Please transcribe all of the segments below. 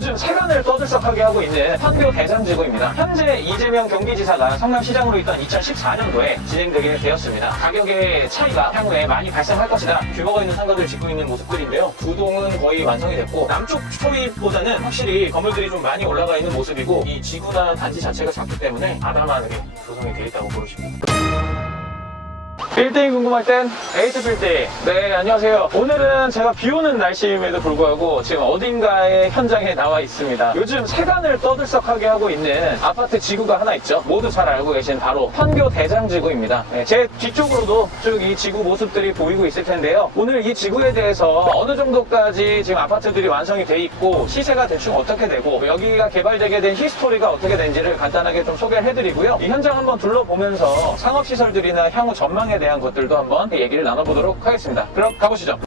요즘 세간을 떠들썩하게 하고 있는 판교 대장지구입니다. 현재 이재명 경기지사가 성남시장으로 있던 2014년도에 진행되게 되었습니다. 가격의 차이가 향후에 많이 발생할 것이다. 규모가 있는 상가들 짓고 있는 모습들인데요. 두 동은 거의 완성이 됐고 남쪽 초입보다는 확실히 건물들이 좀 많이 올라가 있는 모습이고 이 지구나 단지 자체가 작기 때문에 아담하게 조성이 되어 있다고 보시면 됩니다. 빌딩이 궁금할 땐 에이트 빌딩. 네, 안녕하세요. 오늘은 제가 비 오는 날씨임에도 불구하고 지금 어딘가의 현장에 나와 있습니다. 요즘 세간을 떠들썩하게 하고 있는 아파트 지구가 하나 있죠. 모두 잘 알고 계신 바로 판교 대장지구입니다. 네, 제 뒤쪽으로도 쭉 이 지구 모습들이 보이고 있을 텐데요. 오늘 이 지구에 대해서 어느 정도까지 지금 아파트들이 완성이 돼 있고 시세가 대충 어떻게 되고 여기가 개발되게 된 히스토리가 어떻게 된지를 간단하게 좀 소개를 해드리고요. 이 현장 한번 둘러보면서 상업시설들이나 향후 전망에 대한 것들도 한번 얘기를 나눠보도록 하겠습니다. 그럼 가보시죠.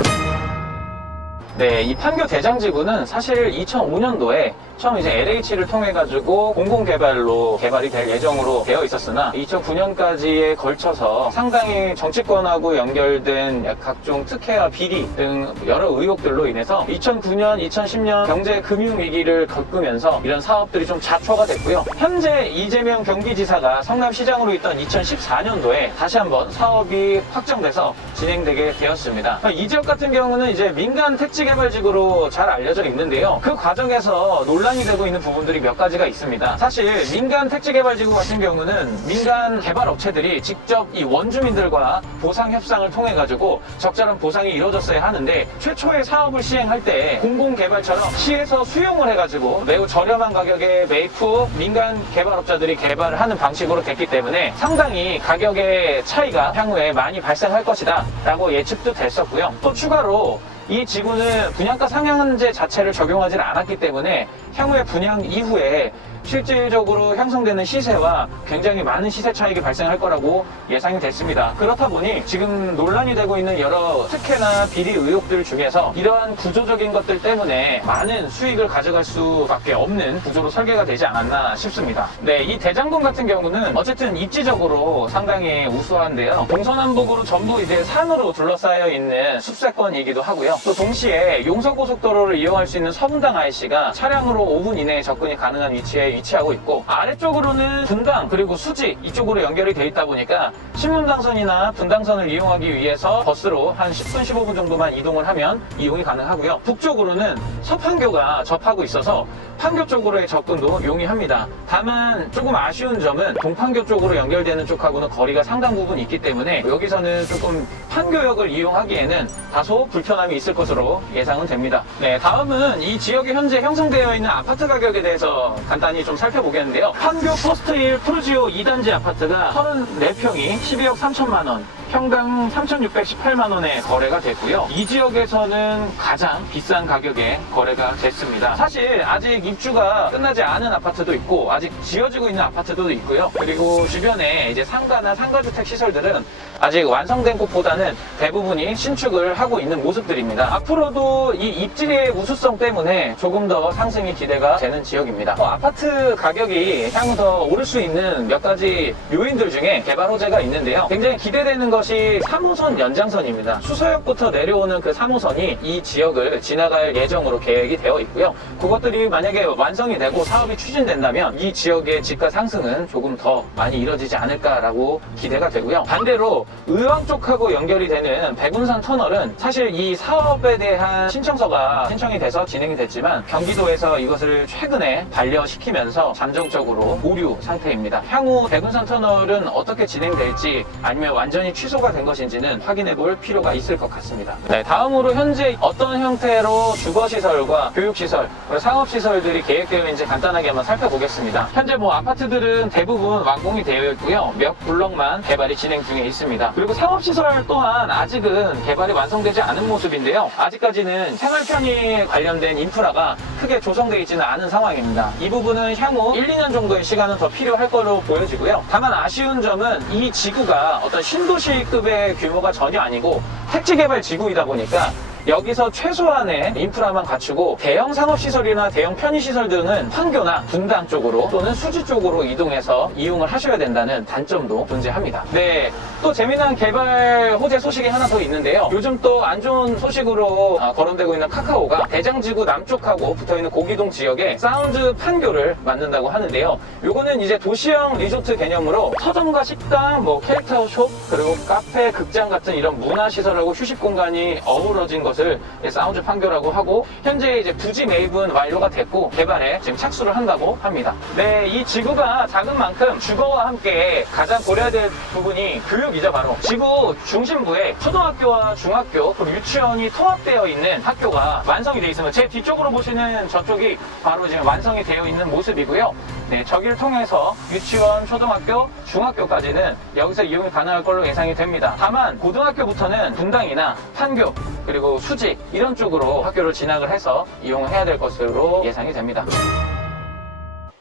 네, 이 판교 대장지구는 사실 2005년도에 처음 이제 LH를 통해 가지고 공공개발로 개발이 될 예정으로 되어 있었으나 2009년까지에 걸쳐서 상당히 정치권하고 연결된 각종 특혜와 비리 등 여러 의혹들로 인해서 2009년, 2010년 경제 금융 위기를 겪으면서 이런 사업들이 좀 자초가 됐고요. 현재 이재명 경기지사가 성남시장으로 있던 2014년도에 다시 한번 사업이 확정돼서 진행되게 되었습니다. 이 지역 같은 경우는 이제 민간 택지개발지구로 잘 알려져 있는데요. 그 과정에서 논란이 되고 있는 부분들이 몇 가지가 있습니다. 사실 민간 택지개발지구 같은 경우는 민간 개발업체들이 직접 이 원주민들과 보상협상을 통해 가지고 적절한 보상이 이루어졌어야 하는데 최초의 사업을 시행할 때 공공개발처럼 시에서 수용을 해가지고 매우 저렴한 가격에 매입 후 민간 개발업자들이 개발을 하는 방식으로 됐기 때문에 상당히 가격의 차이가 향후에 많이 발생할 것이다 라고 예측도 됐었고요. 또 추가로 이 지구는 분양가 상한제 자체를 적용하지 않았기 때문에 향후에 분양 이후에 실질적으로 형성되는 시세와 굉장히 많은 시세 차익이 발생할 거라고 예상이 됐습니다. 그렇다 보니 지금 논란이 되고 있는 여러 특혜나 비리 의혹들 중에서 이러한 구조적인 것들 때문에 많은 수익을 가져갈 수밖에 없는 구조로 설계가 되지 않았나 싶습니다. 네, 이 대장동 같은 경우는 어쨌든 입지적으로 상당히 우수한데요. 동서남북으로 전부 이제 산으로 둘러싸여 있는 숲세권이기도 하고요. 또 동시에 용서고속도로를 이용할 수 있는 서분당 IC가 차량으로 5분 이내에 접근이 가능한 위치에 위치하고 있고 아래쪽으로는 분당 그리고 수지 이쪽으로 연결이 되어 있다 보니까 신분당선이나 분당선을 이용하기 위해서 버스로 한 10분 15분 정도만 이동을 하면 이용이 가능하고요. 북쪽으로는 서판교가 접하고 있어서 판교 쪽으로의 접근도 용이합니다. 다만 조금 아쉬운 점은 동판교 쪽으로 연결되는 쪽하고는 거리가 상당 부분 있기 때문에 여기서는 조금 판교역을 이용하기에는 다소 불편함이 있을 것으로 예상은 됩니다. 네, 다음은 이 지역에 현재 형성되어 있는 아파트 가격에 대해서 간단히 좀 살펴보겠는데요. 판교 포스트힐 프루지오 2단지 아파트가 34평이 12억 3천만 원, 평당 3,618만 원에 거래가 됐고요. 이 지역에서는 가장 비싼 가격에 거래가 됐습니다. 사실 아직 입주가 끝나지 않은 아파트도 있고 아직 지어지고 있는 아파트도 있고요. 그리고 주변에 이제 상가나 상가주택 시설들은 아직 완성된 곳보다는 대부분이 신축을 하고 있는 모습들입니다. 앞으로도 이 입지의 우수성 때문에 조금 더 상승이 기대가 되는 지역입니다. 아파트 가격이 향후 더 오를 수 있는 몇 가지 요인들 중에 개발 호재가 있는데요. 굉장히 기대되는 것이 3호선 연장선입니다. 수서역부터 내려오는 그 3호선이 이 지역을 지나갈 예정으로 계획이 되어 있고요. 그것들이 만약에 완성이 되고 사업이 추진된다면 이 지역의 집가 상승은 조금 더 많이 이뤄지지 않을까라고 기대가 되고요. 반대로 의왕 쪽하고 연결이 되는 백운산 터널은 사실 이 사업에 대한 신청서가 신청이 돼서 진행이 됐지만 경기도에서 이것을 최근에 반려시키면서 잠정적으로 보류 상태입니다. 향후 백운산 터널은 어떻게 진행될지 아니면 완전히 취소가 된 것인지는 확인해 볼 필요가 있을 것 같습니다. 네, 다음으로 현재 어떤 형태로 주거시설과 교육시설, 상업시설들이 계획되어 있는지 간단하게 한번 살펴보겠습니다. 현재 아파트들은 대부분 완공이 되어 있고요. 몇 블럭만 개발이 진행 중에 있습니다. 그리고 상업시설 또한 아직은 개발이 완성되지 않은 모습인데요. 아직까지는 생활 편의에 관련된 인프라가 크게 조성되어 있지는 않은 상황입니다. 이 부분은 향후 1, 2년 정도의 시간은 더 필요할 거로 보여지고요. 다만 아쉬운 점은 이 지구가 어떤 신도시급의 규모가 전혀 아니고 택지개발 지구이다 보니까 여기서 최소한의 인프라만 갖추고 대형 상업시설이나 대형 편의시설 등은 판교나 분당 쪽으로 또는 수지 쪽으로 이동해서 이용을 하셔야 된다는 단점도 존재합니다. 네, 또 재미난 개발 호재 소식이 하나 더 있는데요. 요즘 또 안 좋은 소식으로 거론되고 있는 카카오가 대장지구 남쪽하고 붙어있는 고기동 지역에 사운드 판교를 만든다고 하는데요. 요거는 이제 도시형 리조트 개념으로 서점과 식당, 뭐 캐릭터 숍, 그리고 카페, 극장 같은 이런 문화시설하고 휴식 공간이 어우러진 것을 사운드 판교라고 하고, 현재 이제 부지 매입은 완료가 됐고 개발에 지금 착수를 한다고 합니다. 네, 이 지구가 작은 만큼 주거와 함께 가장 고려해야 될 부분이 교육이죠. 바로 지구 중심부에 초등학교와 중학교 그리고 유치원이 통합되어 있는 학교가 완성이 되어 있으면, 제 뒤쪽으로 보시는 저쪽이 바로 지금 완성이 되어 있는 모습이고요. 네, 저기를 통해서 유치원, 초등학교, 중학교까지는 여기서 이용이 가능할 걸로 예상이 됩니다. 다만 고등학교부터는 분당이나 판교 그리고 수지 이런 쪽으로 학교를 진학을 해서 이용을 해야 될 것으로 예상이 됩니다.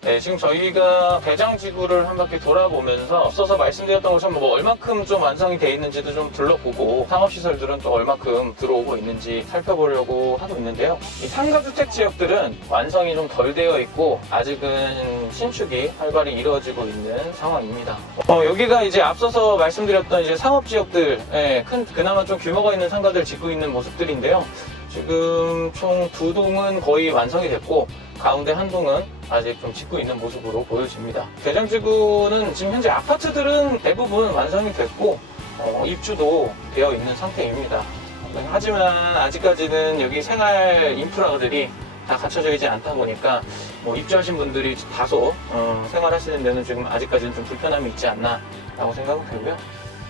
네, 지금 저희가 대장지구를 한 바퀴 돌아보면서 앞서서 말씀드렸던 것처럼 뭐 얼마큼 좀 완성이 돼 있는지도 좀 둘러보고 상업시설들은 또 얼마큼 들어오고 있는지 살펴보려고 하고 있는데요. 이 상가주택 지역들은 완성이 좀 덜 되어 있고 아직은 신축이 활발히 이루어지고 있는 상황입니다. 여기가 이제 앞서서 말씀드렸던 이제 상업지역들, 그나마 좀 규모가 있는 상가들 짓고 있는 모습들인데요. 지금 총 2동은 거의 완성이 됐고 가운데 한 동은 아직 좀 짓고 있는 모습으로 보여집니다. 대장지구는 지금 현재 아파트들은 대부분 완성이 됐고 입주도 되어 있는 상태입니다. 하지만 아직까지는 여기 생활 인프라들이 다 갖춰져 있지 않다 보니까 뭐 입주하신 분들이 다소 생활하시는 데는 지금 아직까지는 좀 불편함이 있지 않나 라고 생각은 되고요.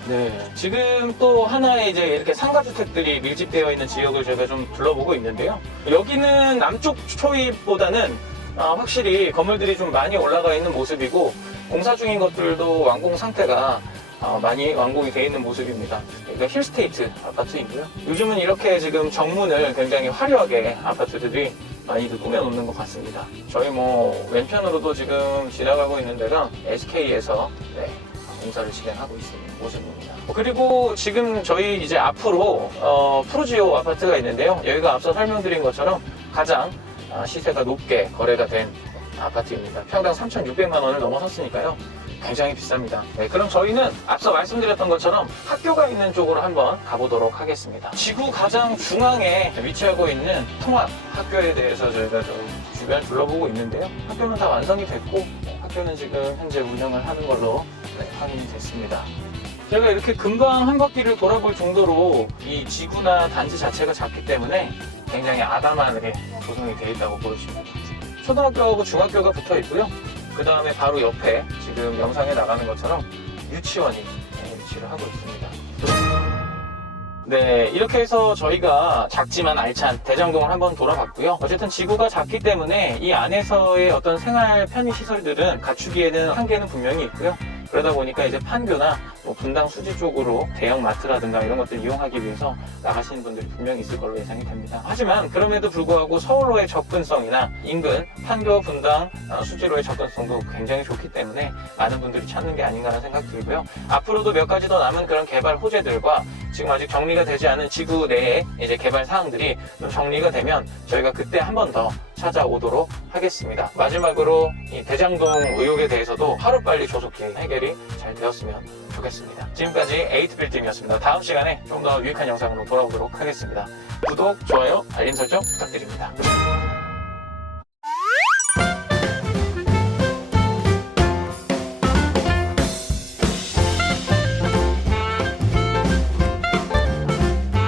네, 지금 또 하나의 이제 이렇게 상가주택들이 밀집되어 있는 지역을 제가 좀 둘러보고 있는데요. 여기는 남쪽 초입보다는 확실히 건물들이 좀 많이 올라가 있는 모습이고 공사 중인 것들도 완공 상태가 많이 완공이 되어 있는 모습입니다. 여기가 힐스테이트 아파트이고요. 요즘은 이렇게 지금 정문을 굉장히 화려하게 아파트들이 많이들 꾸며놓는 것 같습니다. 저희 뭐 왼편으로도 지금 지나가고 있는 데가 SK에서 공사를 진행하고 있는 모습입니다. 그리고 지금 저희 이제 앞으로 프루지오 아파트가 있는데요. 여기가 앞서 설명드린 것처럼 가장 시세가 높게 거래가 된 아파트입니다. 평당 3,600만 원을 넘어섰으니까요. 굉장히 비쌉니다. 네, 그럼 저희는 앞서 말씀드렸던 것처럼 학교가 있는 쪽으로 한번 가보도록 하겠습니다. 지구 가장 중앙에 위치하고 있는 통합 학교에 대해서 저희가 좀 주변 둘러보고 있는데요. 학교는 다 완성이 됐고 학교는 지금 현재 운영을 하는 걸로 확인이 됐습니다. 제가 이렇게 금방 한 바퀴를 돌아볼 정도로 이 지구나 단지 자체가 작기 때문에 굉장히 아담하게 구성이 되어 있다고 보여집니다. 초등학교하고 중학교가 붙어 있고요. 그 다음에 바로 옆에 지금 영상에 나가는 것처럼 유치원이 위치를 하고 있습니다. 네, 이렇게 해서 저희가 작지만 알찬 대장동을 한번 돌아봤고요. 어쨌든 지구가 작기 때문에 이 안에서의 어떤 생활 편의시설들은 갖추기에는 한계는 분명히 있고요. 그러다 보니까 이제 판교나 뭐 분당 수지 쪽으로 대형 마트라든가 이런 것들을 이용하기 위해서 나가시는 분들이 분명히 있을 걸로 예상이 됩니다. 하지만 그럼에도 불구하고 서울로의 접근성이나 인근 판교, 분당, 수지로의 접근성도 굉장히 좋기 때문에 많은 분들이 찾는 게 아닌가라는 생각이 들고요. 앞으로도 몇 가지 더 남은 그런 개발 호재들과 지금 아직 정리가 되지 않은 지구 내에 이제 개발 사항들이 좀 정리가 되면 저희가 그때 한 번 더 찾아오도록 하겠습니다. 마지막으로 이 대장동 의혹에 대해서도 하루빨리 조속히 해결이 잘 되었으면 좋겠습니다. 지금까지 에이트빌딩이었습니다. 다음 시간에 좀 더 유익한 영상으로 돌아오도록 하겠습니다. 구독, 좋아요, 알림 설정 부탁드립니다.